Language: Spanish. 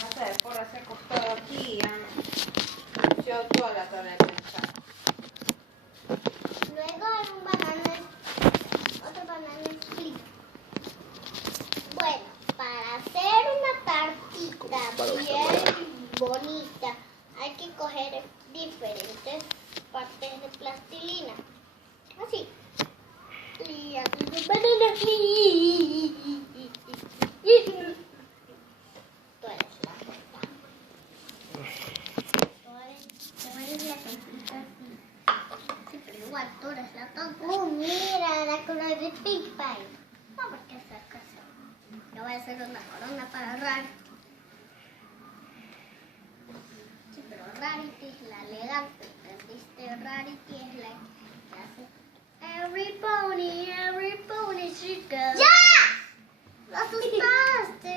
No sé, por ese costado aquí. Yo toda la tarde pensando. Luego hay un banana, otro banana split. Bueno, para hacer una tartita bien bonita, hay que coger diferentes partes de plastilina. Así. Y hacer un banana split. Tú eres la puerta. Tú eres la tonta así. Sí, pero igual tú eres la tonta. Mira la corona de Pink Pie. No, porque hacer caso. Yo voy a hacer una corona para Rarity. Sí, pero Rarity es la elegante. ¿Entendiste? Rarity es la que hace every pony she goes. ¡Ya! ¡Lo asustaste!